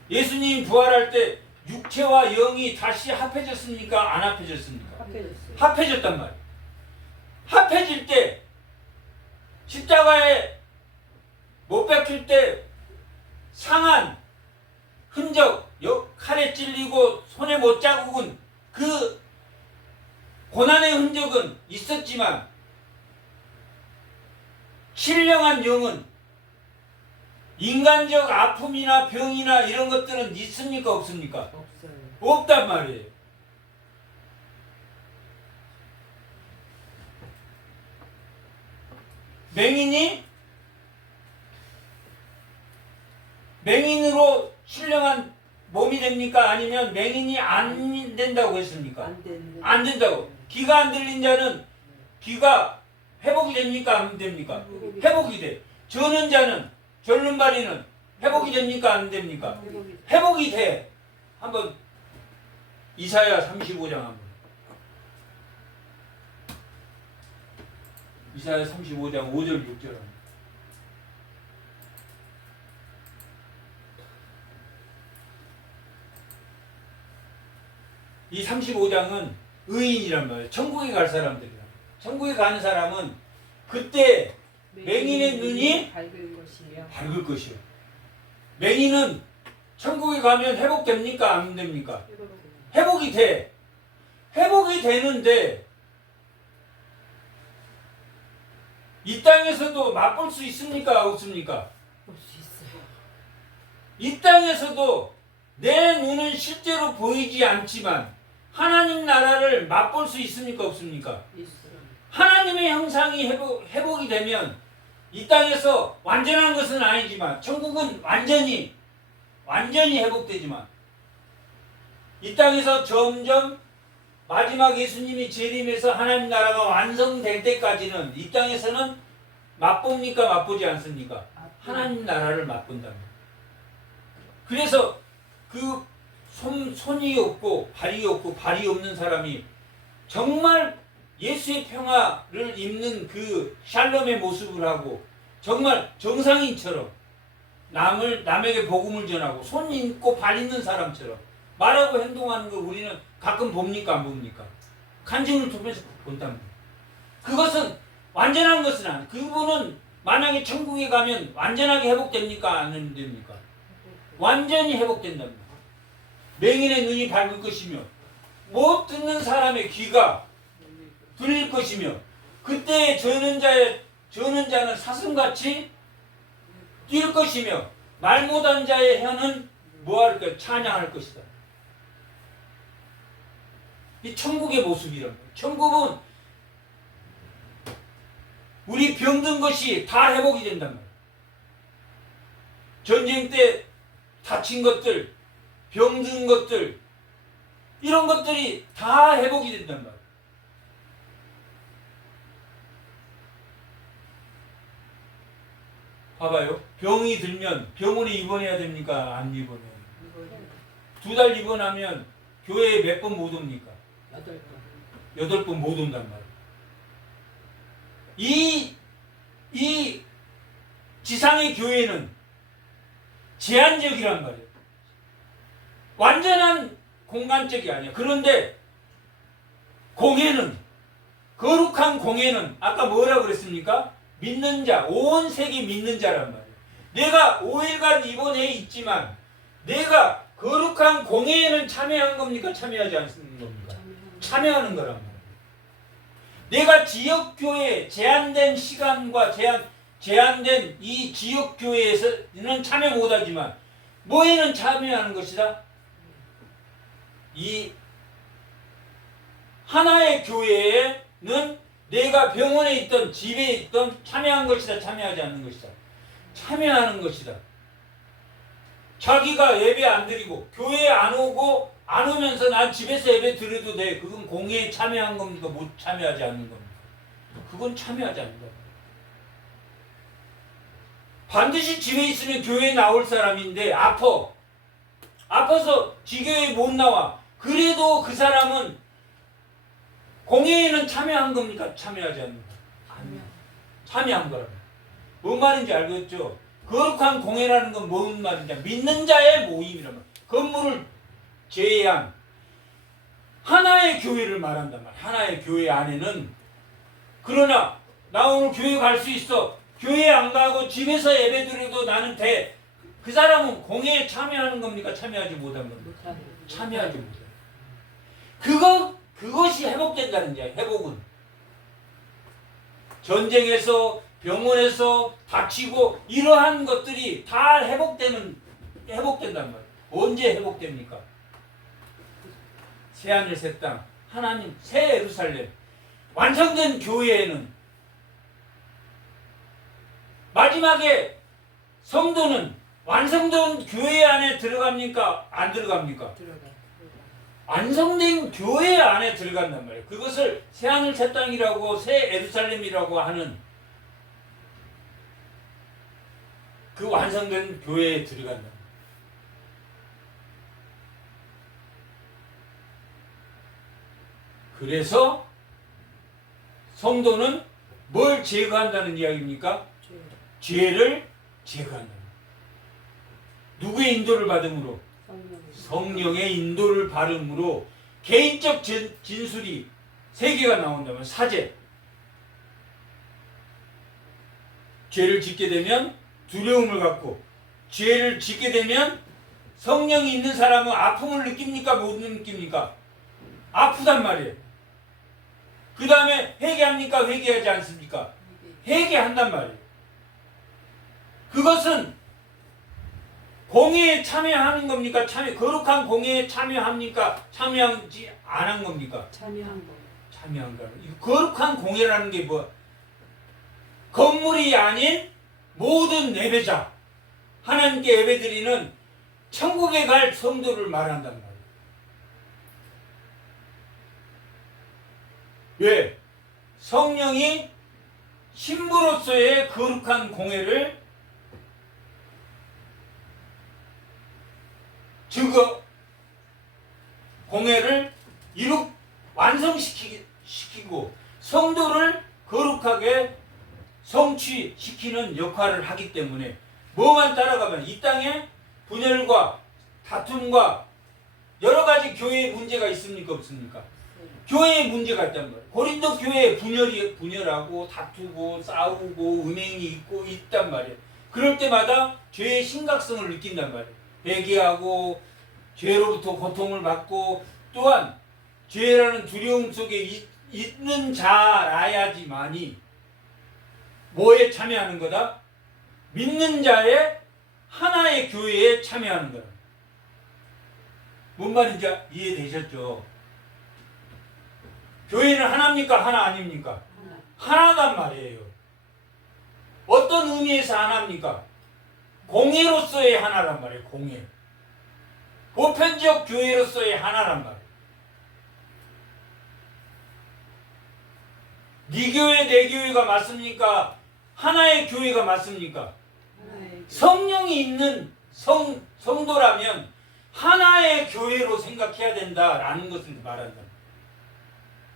예수님 부활할 때 육체와 영이 다시 합해졌습니까? 안 합해졌습니까? 합해졌단 말이에요. 합해질 때 십자가에 못 박힐 때 상한 흔적, 칼에 찔리고 손에 못 자국은 그 고난의 흔적은 있었지만 신령한 영은 인간적 아픔이나 병이나 이런 것들은 있습니까? 없습니까? 없어요. 없단 말이에요. 맹인으로 신령한 몸이 됩니까? 아니면 맹인이 안 된다고 했습니까? 안 된다고. 귀가 안 들린 자는 귀가 회복이 됩니까? 안 됩니까? 회복이 돼. 절름발이는 회복이 됩니까? 안 됩니까? 회복이 돼. 한번 이사야 35장 한번. 이사야 35장 5절 6절. 이 35장은 의인이란 말이에요. 천국에 갈 사람들이란 말이에요. 천국에 가는 사람은 그때 맹인의 눈이 밝을 것이요. 맹인은 천국에 가면 회복됩니까? 안 됩니까? 회복이 돼. 회복이 되는데 이 땅에서도 맛볼 수 있습니까? 없습니까? 볼 수 있어요. 이 땅에서도 내 눈은 실제로 보이지 않지만 하나님 나라를 맛볼 수 있습니까? 없습니까? 있어요. 하나님의 형상이 회복이 되면 이 땅에서 완전한 것은 아니지만 천국은 완전히 회복되지만 이 땅에서 점점 마지막 예수님이 재림해서 하나님 나라가 완성될 때까지는 이 땅에서는 맛봅니까? 맛보지 않습니까? 하나님 나라를 맛본답니다. 그래서 그 손이 없고 발이 없고 발이 없는 사람이 정말 예수의 평화를 입는 그 샬롬의 모습을 하고 정말 정상인처럼 남에게 복음을 전하고 손 있고 발 있는 사람처럼 말하고 행동하는 걸 우리는 가끔 봅니까? 안 봅니까? 간증을 통해서 본답니다. 그것은 완전한 것은 아니에요. 그분은 만약에 천국에 가면 완전하게 회복됩니까? 안 됩니까? 완전히 회복된답니다. 맹인의 눈이 밝을 것이며 못 듣는 사람의 귀가 들릴 것이며 그때 저는 자는 사슴같이 뛸 것이며 말 못한 자의 혀는 뭐할까? 찬양할 것이다. 이 천국의 모습이란 말이에요. 천국은 우리 병든 것이 다 회복이 된단 말이에요. 전쟁 때 다친 것들, 병든 것들, 이런 것들이 다 회복이 된단 말이에요. 봐봐요. 병이 들면 병원에 입원해야 됩니까? 안 입원해야 됩니까? 2달 입원하면 교회에 몇 번 못 옵니까? 8번 못 온단 말이에요. 이 지상의 교회는 제한적이란 말이에요. 완전한 공간적이 아니야. 그런데 거룩한 공예는 아까 뭐라고 그랬습니까? 믿는 자, 온 세계 믿는 자란 말이에요. 내가 5일간 입원해 있지만 내가 거룩한 공예에는 참여한 겁니까? 참여하지 않는 겁니까? 참여하는 거란 말이에요. 내가 지역교회 제한된 시간과 제한된 이 지역교회에서는 참여 못하지만 뭐에는 참여하는 것이다? 이 하나의 교회에는 내가 병원에 있던 집에 있던 참여한 것이다, 참여하지 않는 것이다. 참여하는 것이다. 자기가 예배 안 드리고 교회에 안 오고 안 오면서 난 집에서 예배 드려도 돼. 그건 공예에 참여한 겁니까? 못 참여하지 않는 겁니까? 그건 참여하지 않는다. 반드시 집에 있으면 교회에 나올 사람인데 아파서 지교회에 못 나와. 그래도 그 사람은 공예에는 참여한 겁니까? 참여하지 않는다. 참여한 거랍니다. 뭔 말인지 알겠죠? 거룩한 공예라는 건 뭔 말인지 믿는 자의 모임이란 말이야. 건물을 제외한 하나의 교회를 말한단 말이야. 하나의 교회 안에는 그러나 나 오늘 교회 갈 수 있어. 교회 안 가고 집에서 예배 드려도 나는 돼. 그 사람은 공예에 참여하는 겁니까? 참여하지 못한 겁니까? 참여하지 못해. 그것이 회복된다는 거야. 회복은 전쟁에서 병원에서 다치고 이러한 것들이 다 회복된단 말이에요. 언제 회복됩니까? 새하늘 새 땅 하나님 새 예루살렘 완성된 교회에는 마지막에 성도는 완성된 교회 안에 들어갑니까? 안 들어갑니까? 완성된 교회 안에 들어간단 말이에요. 그것을 새하늘 새 땅이라고 새 예루살렘이라고 하는 그 완성된 교회에 들어간다. 그래서 성도는 뭘 제거한다는 이야기입니까? 죄. 죄를 제거한다. 누구의 인도를 받음으로? 성령. 성령의 인도를 받음으로 개인적 진술이 세 개가 나온다면 사죄. 죄를 짓게 되면 두려움을 갖고, 죄를 짓게 되면 성령이 있는 사람은 아픔을 느낍니까? 못 느낍니까? 아프단 말이에요. 그 다음에 회개합니까? 회개하지 않습니까? 회개한단 말이에요. 그것은 공예에 참여하는 겁니까? 거룩한 공예에 참여합니까? 참여하지 않은 겁니까? 참여한 거. 참여한 거는. 이 거룩한 공예라는 게 뭐? 건물이 아닌 모든 예배자, 하나님께 예배드리는 천국에 갈 성도를 말한단 말이에요. 왜? 성령이 신부로서의 거룩한 공예를 공예를 완성시키고 성도를 거룩하게 성취시키는 역할을 하기 때문에 뭐만 따라가면 이 땅에 분열과 다툼과 여러 가지 교회에 문제가 있습니까? 없습니까? 교회에 문제가 있단 말이에요. 고린도 교회에 분열하고 다투고 싸우고 음행이 있단 말이에요. 그럴 때마다 죄의 심각성을 느낀단 말이에요. 회개하고 죄로부터 고통을 받고 또한 죄라는 두려움 속에 있는 자라야지만이 뭐에 참여하는 거다? 믿는 자의 하나의 교회에 참여하는 거다. 뭔 말인지 이해되셨죠? 교회는 하나입니까? 하나 아닙니까? 하나단 말이에요. 어떤 의미에서 하나입니까? 공예로서의 하나란 말이에요. 공예. 보편적 교회로서의 하나란 말이에요. 네 교회 내 교회가 맞습니까? 하나의 교회가 맞습니까? 성령이 있는 성도라면 하나의 교회로 생각해야 된다라는 것을 말한다.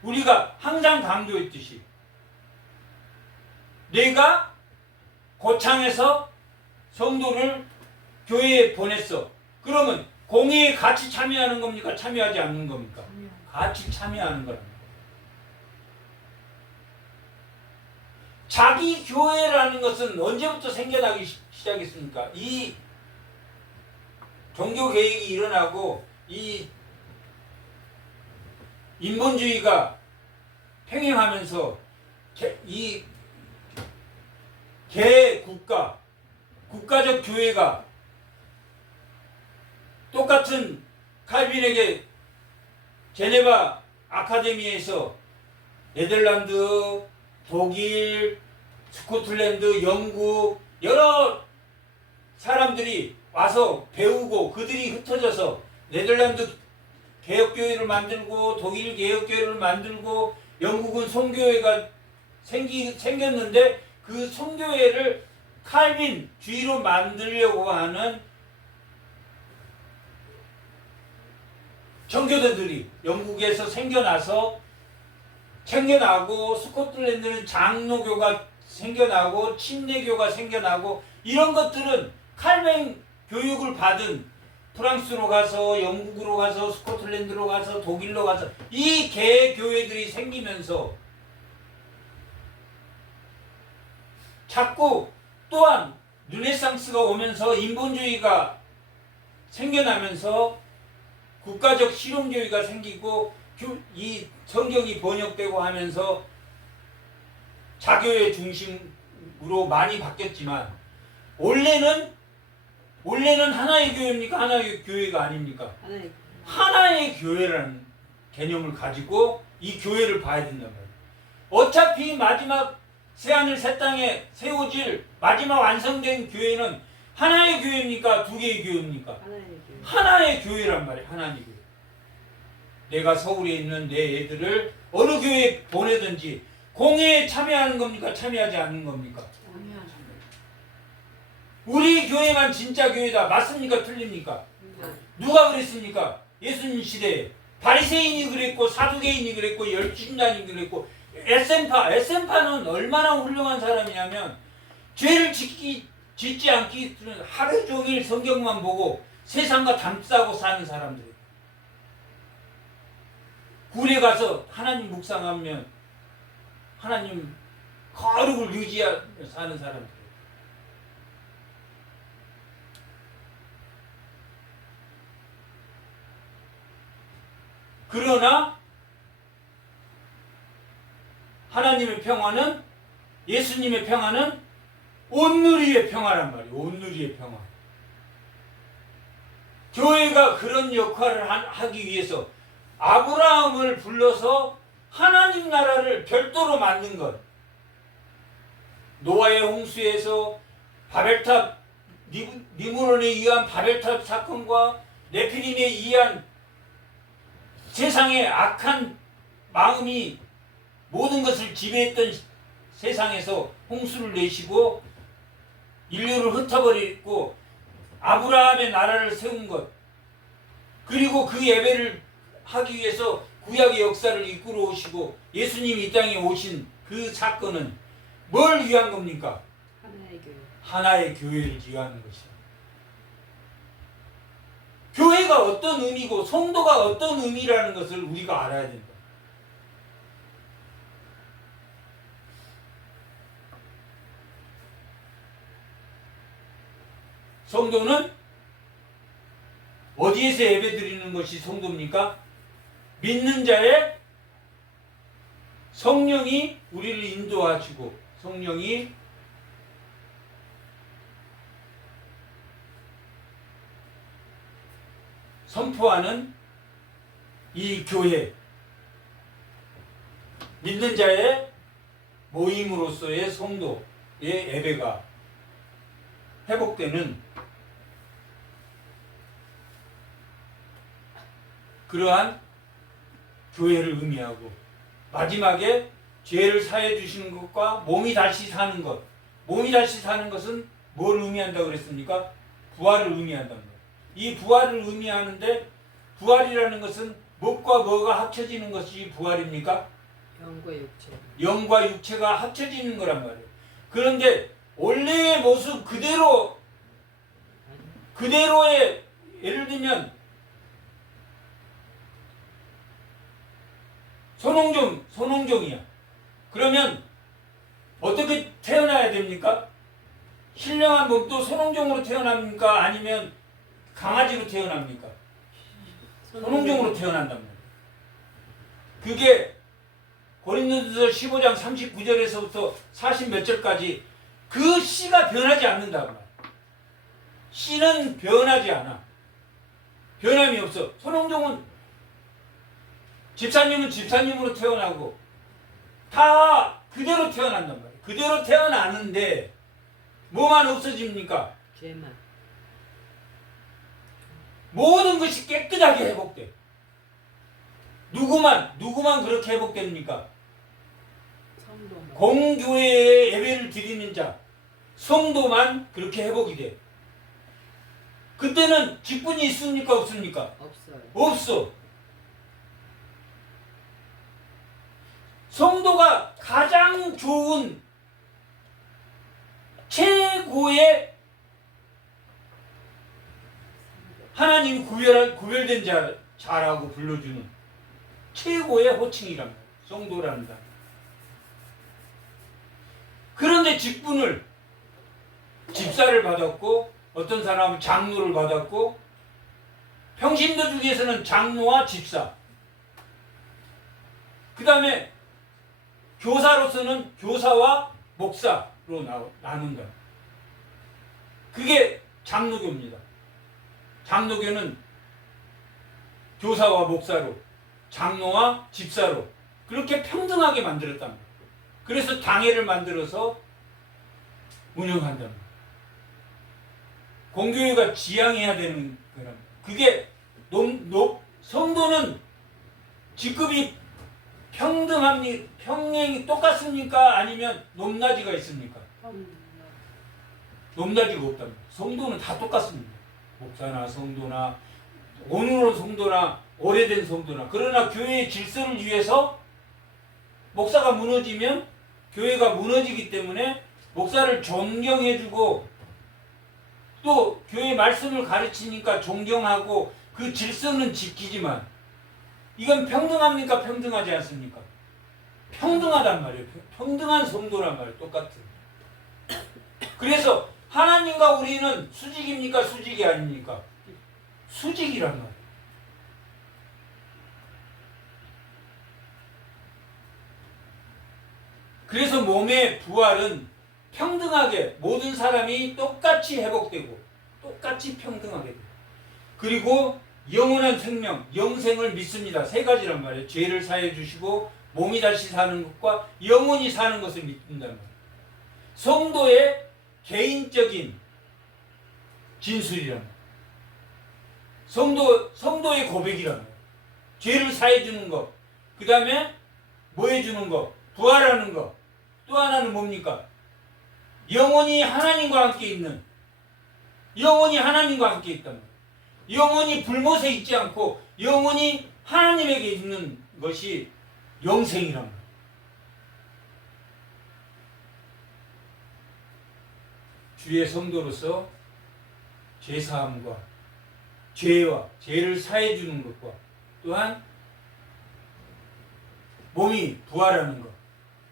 우리가 항상 강조했듯이 내가 고창에서 성도를 교회에 보냈어. 그러면 공예에 같이 참여하는 겁니까? 참여하지 않는 겁니까? 같이 참여하는 거랍니다. 자기 교회라는 것은 언제부터 생겨나기 시작했습니까? 이 종교 개혁이 일어나고 이 인본주의가 팽행하면서 이 국가적 교회가 똑같은 칼빈에게 제네바 아카데미에서 네덜란드, 독일, 스코틀랜드, 영국 여러 사람들이 와서 배우고 그들이 흩어져서 네덜란드 개혁교회를 만들고 독일 개혁교회를 만들고 영국은 선교회가 생겼는데 그 선교회를 칼빈주의로 만들려고 하는 청교도들이 영국에서 생겨나고 스코틀랜드는 장로교가 생겨나고 침례교가 생겨나고 이런 것들은 칼빈 교육을 받은 프랑스로 가서 영국으로 가서 스코틀랜드로 가서 독일로 가서 이 개교회들이 생기면서 자꾸 또한 르네상스가 오면서 인본주의가 생겨나면서 국가적 실용주의가 생기고 이 성경이 번역되고 하면서 자교회 중심으로 많이 바뀌었지만 원래는 하나의 교회입니까? 하나의 교회가 아닙니까? 하나의 교회라는 개념을 가지고 이 교회를 봐야 된단 말이에요. 어차피 마지막 새하늘 새 땅에 세워질 마지막 완성된 교회는 하나의 교회입니까? 두 개의 교회입니까? 하나의 교회란 말이에요. 하나의 교회. 내가 서울에 있는 내 애들을 어느 교회에 보내든지 공예에 참여하는 겁니까? 참여하지 않는 겁니까? 우리 교회만 진짜 교회다. 맞습니까? 틀립니까? 누가 그랬습니까? 예수님 시대에 바리새인이 그랬고 사두개인이 그랬고 열심단이 그랬고 에센파는 얼마나 훌륭한 사람이냐면 죄를 짓지 않기 위해서 하루 종일 성경만 보고 세상과 담싸고 사는 사람들이에요. 굴에 가서 하나님 묵상하면 하나님 거룩을 유지하며 사는 사람들이에요. 그러나 하나님의 평화는, 예수님의 평화는 온누리의 평화란 말이에요. 온누리의 평화. 교회가 그런 역할을 하기 위해서 아브라함을 불러서 하나님 나라를 별도로 만든 것. 노아의 홍수에서 바벨탑, 니므론에 의한 바벨탑 사건과 네피림에 의한 세상의 악한 마음이 모든 것을 지배했던 세상에서 홍수를 내시고 인류를 흩어버리고 아브라함의 나라를 세운 것, 그리고 그 예배를 하기 위해서 구약의 역사를 이끌어 오시고 예수님이 이 땅에 오신 그 사건은 뭘 위한 겁니까? 하나의 교회. 하나의 교회를 위하는 것이야. 교회가 어떤 의미고 성도가 어떤 의미라는 것을 우리가 알아야 된다. 성도는 어디에서 예배드리는 것이 성도입니까? 믿는 자의 성령이 우리를 인도하시고 성령이 선포하는 이 교회, 믿는 자의 모임으로서의 성도의 예배가 회복되는 그러한 교회를 의미하고, 마지막에 죄를 사해 주시는 것과 몸이 다시 사는 것. 몸이 다시 사는 것은 뭘 의미한다고 그랬습니까? 부활을 의미한다는 거예요. 이 부활을 의미하는데, 부활이라는 것은 무엇과 뭐가 합쳐지는 것이 부활입니까? 영과 육체. 영과 육체가 합쳐지는 거란 말이에요. 그런데 원래의 모습 그대로의, 예를 들면 손홍종이야. 그러면 어떻게 태어나야 됩니까? 신령한 몸도 손홍종으로 태어납니까? 아니면 강아지로 태어납니까? 손홍종으로 태어난단 말이에요. 그게 고린도전서 15장 39절에서부터 40 몇 절까지 그 씨가 변하지 않는다고 말이에요. 씨는 변하지 않아. 변함이 없어. 손홍종은, 집사님은 집사님으로 태어나고 다 그대로 태어난단 말이에요. 그대로 태어나는데 뭐만 없어집니까? 죄만. 모든 것이 깨끗하게 회복돼. 누구만 그렇게 회복됩니까? 성도만. 공교회에 예배를 드리는 자, 성도만 그렇게 회복이 돼. 그때는 직분이 있습니까? 없습니까? 없어요. 없어. 성도가 가장 좋은 최고의 하나님이 구별된 자라고 불러주는 최고의 호칭이랍니다. 성도라는 단. 그런데 직분을, 집사를 받았고 어떤 사람은 장로를 받았고, 평신도 중에서는 장로와 집사, 그 다음에 교사로서는 교사와 목사로 나눈다. 그게 장로교입니다. 장로교는 교사와 목사로, 장로와 집사로 그렇게 평등하게 만들었답니다. 그래서 당회를 만들어서 운영한답니다. 공교회가 지향해야 되는 거랍니다. 그게 성도는 직급이 평행이 똑같습니까? 아니면 높낮이가 있습니까? 높낮이가 없답니다. 성도는 다 똑같습니다. 목사나 성도나, 오늘은 성도나, 오래된 성도나. 그러나 교회의 질서를 위해서 목사가 무너지면 교회가 무너지기 때문에 목사를 존경해주고 또 교회 말씀을 가르치니까 존경하고 그 질서는 지키지만 이건 평등합니까? 평등하지 않습니까? 평등하단 말이에요. 평등한 성도란 말이에요. 똑같은. 그래서 하나님과 우리는 수직입니까? 수직이 아닙니까? 수직이란 말이에요. 그래서 몸의 부활은 평등하게 모든 사람이 똑같이 회복되고 똑같이 평등하게 돼요. 그리고 영원한 생명, 영생을 믿습니다. 세 가지란 말이에요. 죄를 사해 주시고 몸이 다시 사는 것과 영원히 사는 것을 믿는다는 말이에요. 성도의 개인적인 진술이란 말이에요. 성도의 고백이란 말이에요. 죄를 사해 주는 것, 그 다음에 뭐 해주는 것, 부활하는 것, 또 하나는 뭡니까? 영원히 하나님과 함께 있는, 영원히 하나님과 함께 있단 말이에요. 영원히 불못에 있지 않고 영원히 하나님에게 있는 것이 영생이란 말이에요. 주의 성도로서 죄사함과 죄를 사해 주는 것과 또한 몸이 부활하는 것,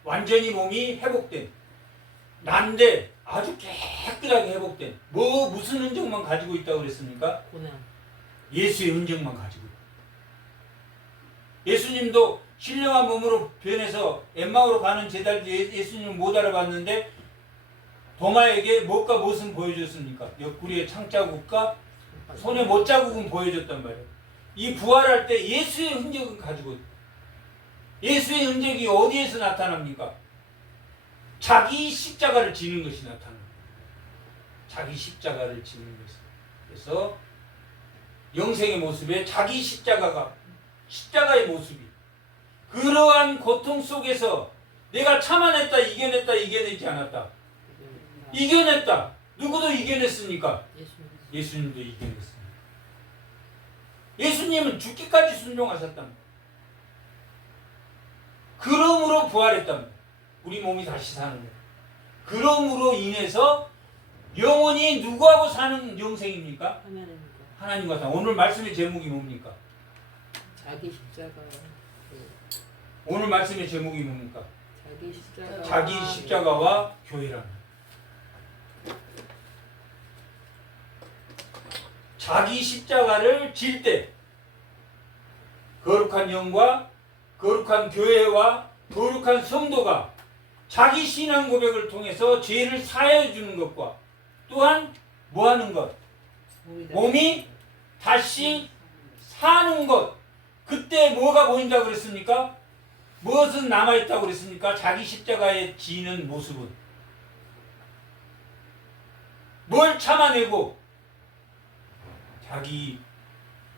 완전히 몸이 회복된, 난데 아주 깨끗하게 회복된, 무슨 흔적만 가지고 있다고 그랬습니까? 고난. 예수의 흔적만 가지고 있다. 예수님도 신령한 몸으로 변해서 엠마오로 가는 제달 예수님을 못 알아봤는데 도마에게 무엇과 무엇은 보여줬습니까? 옆구리에 창자국과 손에 못자국은 보여줬단 말이에요. 이 부활할 때 예수의 흔적은 가지고 있다. 예수의 흔적이 어디에서 나타납니까? 자기 십자가를 지는 것이 나타납니다. 자기 십자가를 지는 것이. 그래서 영생의 모습에 자기 십자가의 모습이 그러한 고통 속에서 내가 참아냈다, 이겨내지 않았다. 이겨냈다. 누구도 이겨냈습니까? 예수님도 이겨냈습니다. 예수님은 죽기까지 순종하셨답니다. 그러므로 부활했답니다. 우리 몸이 다시 사는 거예요. 그러므로 인해서 영원히 누구하고 사는 영생입니까? 하나님과 사는. 오늘 말씀의 제목이 뭡니까? 자기 십자가. 오늘 말씀의 제목이 뭡니까? 자기 십자가와 교회랍니다. 자기 십자가를 질 때 거룩한 영과 거룩한 교회와 거룩한 성도가 자기 신앙 고백을 통해서 죄를 사해 주는 것과 또한 뭐 하는 것? 몸이 다시 사는 것. 그때 뭐가 보인다고 그랬습니까? 무엇은 남아있다고 그랬습니까? 자기 십자가에 지는 모습은 뭘 참아내고 자기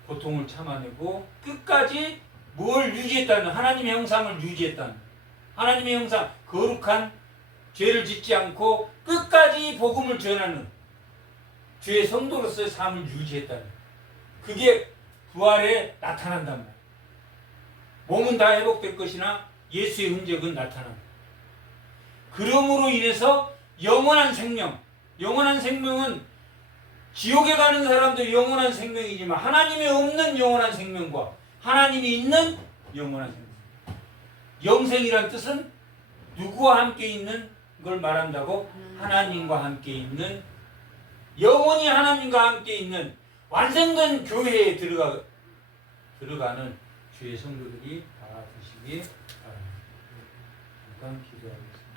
고통을 참아내고 끝까지 뭘 유지했다는, 하나님의 형상을 유지했다는, 하나님의 형상, 거룩한 죄를 짓지 않고 끝까지 복음을 전하는 주의 성도로서의 삶을 유지했다는, 그게 부활에 나타난단 말이에요. 몸은 다 회복될 것이나 예수의 흔적은 나타납니다. 그러므로 인해서 영원한 생명은 지옥에 가는 사람도 영원한 생명이지만 하나님이 없는 영원한 생명과 하나님이 있는 영원한 생명. 영생이란 뜻은 누구와 함께 있는 걸 말한다고? 하나님과 함께 있는, 영원히 하나님과 함께 있는 완성된 교회에 들어가는 주의 성도들이 다 되시기 바랍니다. 잠깐 기도하겠습니다.